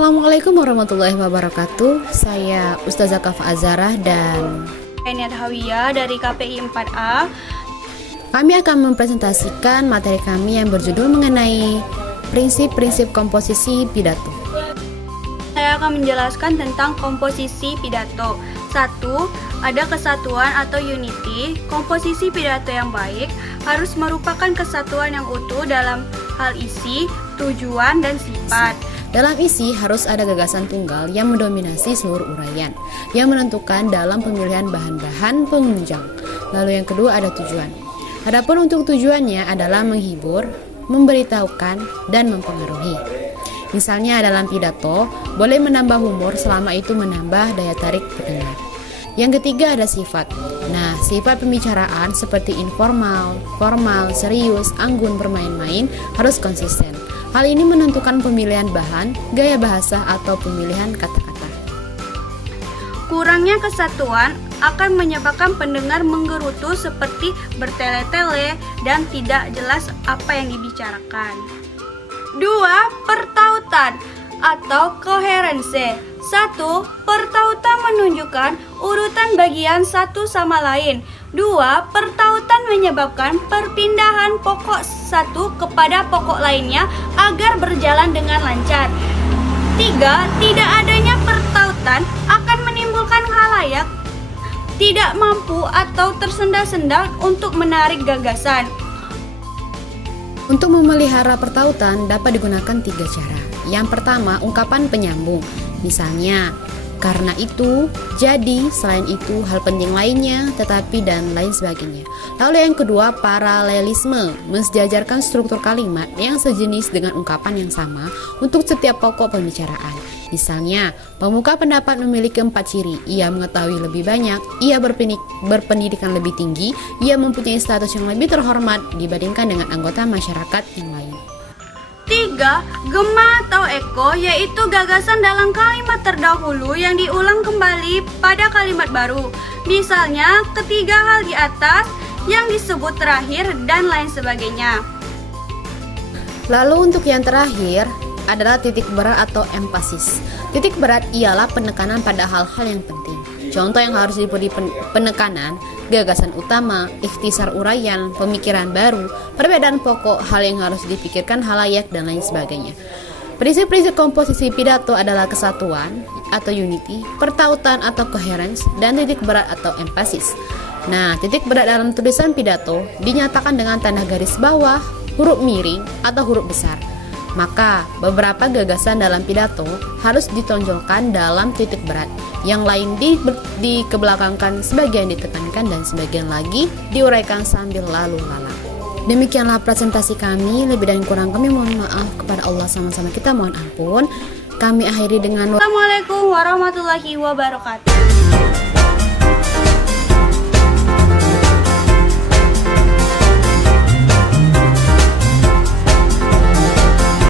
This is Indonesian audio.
Assalamualaikum warahmatullahi wabarakatuh. Saya Ustazah Kafa Azarah dan Eniat Hawiyah dari KPI 4A. kami akan mempresentasikan materi kami yang berjudul mengenai prinsip-prinsip komposisi pidato. Saya akan menjelaskan tentang komposisi pidato. 1. Ada kesatuan atau unity. Komposisi pidato yang baik harus merupakan kesatuan yang utuh dalam hal isi, tujuan, dan sifat. Dalam isi harus ada gagasan tunggal yang mendominasi seluruh uraian, yang menentukan dalam pemilihan bahan-bahan penunjang. Lalu yang kedua ada tujuan. Adapun untuk tujuannya adalah menghibur, memberitahukan, dan mempengaruhi. Misalnya dalam pidato, boleh menambah humor selama itu menambah daya tarik pendengar. Yang ketiga ada sifat. Nah, sifat pembicaraan seperti informal, formal, serius, anggun, bermain-main harus konsisten. Hal ini menentukan pemilihan bahan, gaya bahasa, atau pemilihan kata-kata. Kurangnya kesatuan akan menyebabkan pendengar menggerutu seperti bertele-tele dan tidak jelas apa yang dibicarakan. 2. Pertautan atau koherensi. 1. Pertautan menunjukkan urutan bagian satu sama lain. 2. Pertautan menyebabkan perpindahan pokok satu kepada pokok lainnya agar berjalan dengan lancar. 3. Tidak adanya pertautan akan menimbulkan khalayak tidak mampu atau tersendat-sendat untuk menarik gagasan. Untuk memelihara pertautan dapat digunakan 3 cara. Yang pertama, ungkapan penyambung. Misalnya, karena itu, jadi, selain itu, hal penting lainnya, tetapi, dan lain sebagainya. Lalu yang kedua, paralelisme, mensejajarkan struktur kalimat yang sejenis dengan ungkapan yang sama untuk setiap pokok pembicaraan. Misalnya, pemuka pendapat memiliki 4 ciri. Ia mengetahui lebih banyak, ia berpendidikan lebih tinggi, ia mempunyai status yang lebih terhormat dibandingkan dengan anggota masyarakat yang lain. 3. Gema atau eko, yaitu gagasan dalam kalimat terdahulu yang diulang kembali pada kalimat baru. Misalnya, ketiga hal di atas yang disebut terakhir dan lain sebagainya. Lalu untuk yang terakhir adalah titik berat atau empasis. Titik berat ialah penekanan pada hal-hal yang penting. Contoh yang harus diberi penekanan, gagasan utama, ikhtisar uraian, pemikiran baru, perbedaan pokok, hal yang harus dipikirkan halayak, dan lain sebagainya. Prinsip-prinsip komposisi pidato adalah kesatuan atau unity, pertautan atau coherence, dan titik berat atau empasis. Nah, titik berat dalam tulisan pidato dinyatakan dengan tanda garis bawah, huruf miring, atau huruf besar. Maka, beberapa gagasan dalam pidato harus ditonjolkan dalam titik berat. Yang lain dikebelakangkan, sebagian ditekankan, dan sebagian lagi diuraikan sambil lalu lalang. Demikianlah presentasi kami. Lebih dan kurang kami mohon maaf kepada Allah, sama-sama kita mohon ampun. Kami akhiri dengan Assalamualaikum warahmatullahi wabarakatuh.